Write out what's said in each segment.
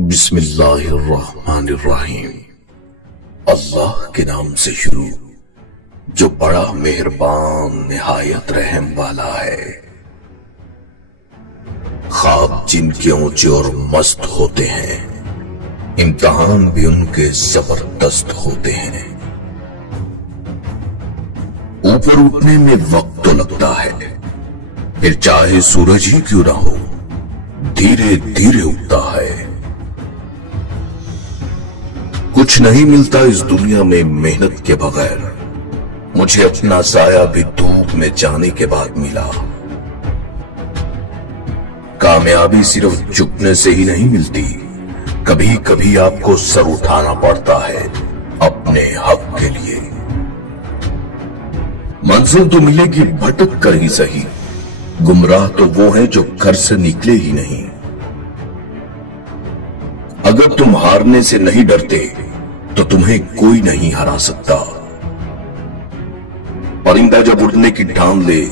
बिस्मिल्लाहिर्रहमानिर्रहीम। अल्लाह के नाम से शुरू जो बड़ा मेहरबान निहायत रहम वाला है। ख्वाब जिनके ऊंचे और मस्त होते हैं, इम्तिहान भी उनके जबरदस्त होते हैं। ऊपर उठने में वक्त तो लगता है, फिर चाहे सूरज ही क्यों ना हो धीरे धीरे उगता है। कुछ नहीं मिलता इस दुनिया में मेहनत के बगैर। मुझे अपना साया भी धूप में जाने के बाद मिला। कामयाबी सिर्फ झुकने से ही नहीं मिलती, कभी कभी आपको सर उठाना पड़ता है अपने हक के लिए। मंजिल तो मिलेगी भटक कर ही सही, गुमराह तो वो है जो घर से निकले ही नहीं। अगर तुम हारने से नहीं डरते तो तुम्हें कोई नहीं हरा सकता। परिंदा जब उड़ने की ठान ले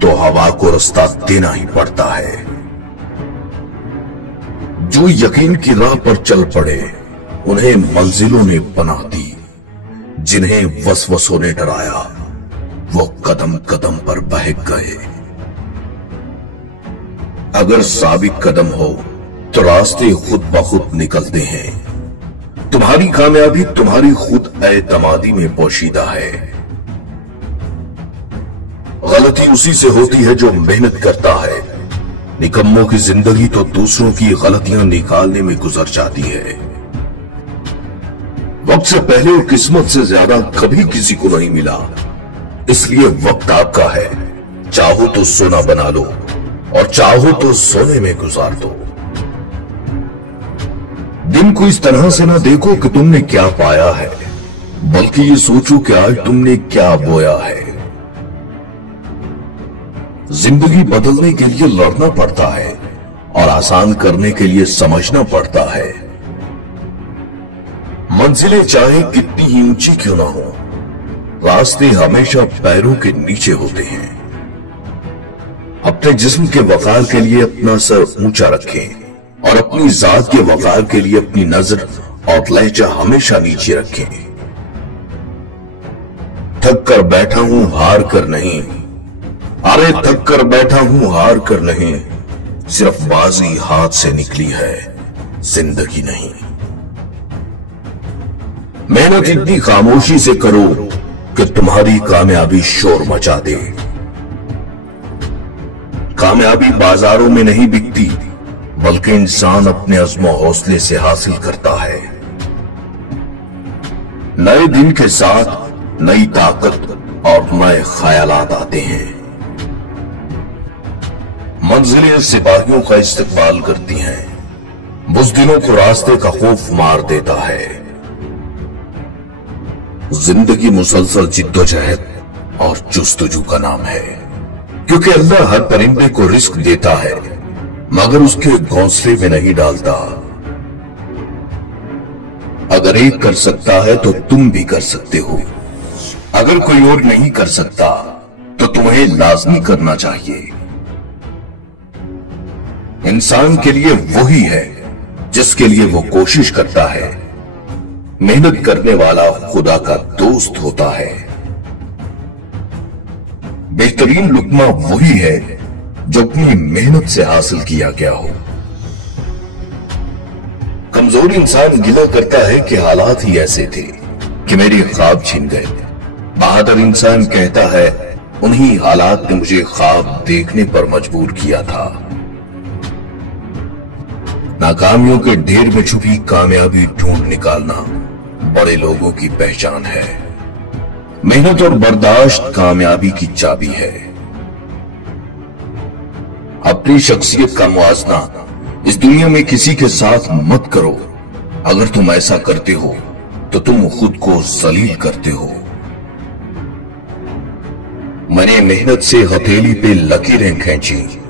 तो हवा को रास्ता देना ही पड़ता है। जो यकीन की राह पर चल पड़े उन्हें मंजिलों ने पनाह दी। जिन्हें वसवसों ने डराया वो कदम कदम पर बहक गए। अगर साबित कदम हो तो रास्ते खुद ब खुद निकलते हैं। तुम्हारी कामयाबी तुम्हारी खुद एतमादी में पोशीदा है। गलती उसी से होती है जो मेहनत करता है। निकम्मों की जिंदगी तो दूसरों की गलतियां निकालने में गुजर जाती है। वक्त से पहले और किस्मत से ज्यादा कभी किसी को नहीं मिला, इसलिए वक्त आपका है। चाहो तो सोना बना लो और चाहो तो सोने में गुजार दो। दिन को इस तरह से ना देखो कि तुमने क्या पाया है, बल्कि ये सोचो कि आज तुमने क्या बोया है। जिंदगी बदलने के लिए लड़ना पड़ता है और आसान करने के लिए समझना पड़ता है। मंजिलें चाहे कितनी ही ऊंची क्यों ना हो, रास्ते हमेशा पैरों के नीचे होते हैं। अपने जिस्म के वकार के लिए अपना सर ऊंचा रखें और अपनी जात के वकार के लिए अपनी नजर और लहजा हमेशा नीचे रखें। थक कर बैठा हूं हार कर नहीं, अरे थक कर बैठा हूं हार कर नहीं, सिर्फ बाजी हाथ से निकली है जिंदगी नहीं। मेहनत इतनी खामोशी से करो कि तुम्हारी कामयाबी शोर मचा दे। कामयाबी बाजारों में नहीं बिकती, बल्कि इंसान अपने अज़्म हौसले से हासिल करता है। नए दिन के साथ नई ताकत और नए ख्यालात आते हैं। मंजिलें सिपाहियों का इस्तकबाल करती हैं, बुज़दिलों को रास्ते का खौफ मार देता है। जिंदगी मुसलसल जिद्दोजहद और जुस्तजू का नाम है, क्योंकि अल्लाह हर परिंदे को रिस्क देता है मगर उसके घोंसले में नहीं डालता। अगर एक कर सकता है तो तुम भी कर सकते हो। अगर कोई और नहीं कर सकता तो तुम्हें लाजमी करना चाहिए। इंसान के लिए वही है जिसके लिए वो कोशिश करता है। मेहनत करने वाला खुदा का दोस्त होता है। बेहतरीन लुक्मा वही है जो अपनी मेहनत से हासिल किया गया हो। कमजोर इंसान गिला करता है कि हालात ही ऐसे थे कि मेरे ख्वाब छीन गए। बहादुर इंसान कहता है उन्हीं हालात ने मुझे ख्वाब देखने पर मजबूर किया था। नाकामियों के ढेर में छुपी कामयाबी ढूंढ निकालना बड़े लोगों की पहचान है। मेहनत और बर्दाश्त कामयाबी की चाबी है। अपनी शख्सियत का मुआजना इस दुनिया में किसी के साथ मत करो। अगर तुम ऐसा करते हो तो तुम खुद को जलील करते हो। मैंने मेहनत से हथेली पे लकीरें खींची,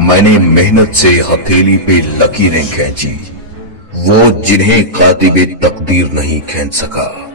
मैंने मेहनत से हथेली पे लकीरें खींची, वो जिन्हें कातिबे तकदीर नहीं खींच सका।